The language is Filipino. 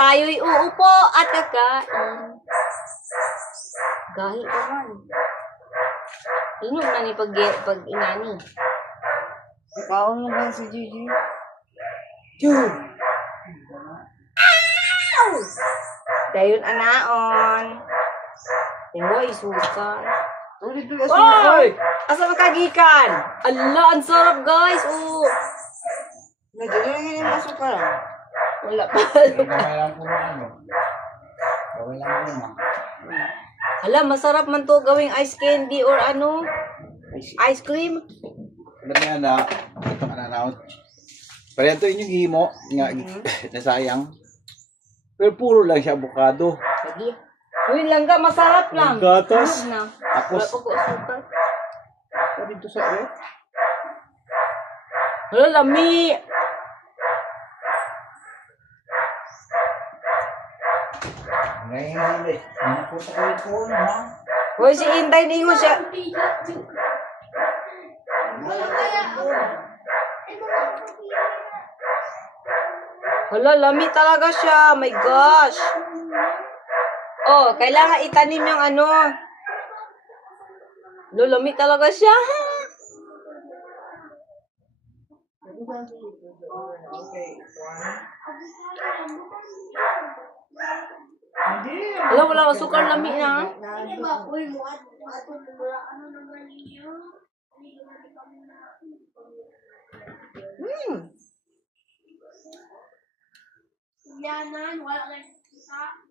tayo'y uupo at kakain. Gahi naman. Inom na ni pag inani. Kaon mo ba si Gigi? Dayon anaon. Tingo isuka. Ulit doon Oy! Asa makagikan? Allah, ang sarap guys. Oh. Medyo lang yung masukar. Wala pa. Kailangan ko na ano. Kailangan ko na. Hala, masarap man to gawing ice candy or ano? Ice cream. Alam niya na, ito ka nanaot. Pero ito inyong himo, nga, nasayang. Pero puro lang siya avocado. Lagi. Uy, langga, masarap lang. Gatas. Ano na? Tapos, Wala ko asukal. dito sa iyo. Hala, lami. Ngayon, hindi. Ano po sa kayo po, ha? Hoy, si Inday, ningo siya. Hala, lami talaga siya. My gosh. Oh, kailangan itanim yung ano. Lulami talaga siya. Wala, wala asukal lami na. Yanan, wala lang isa.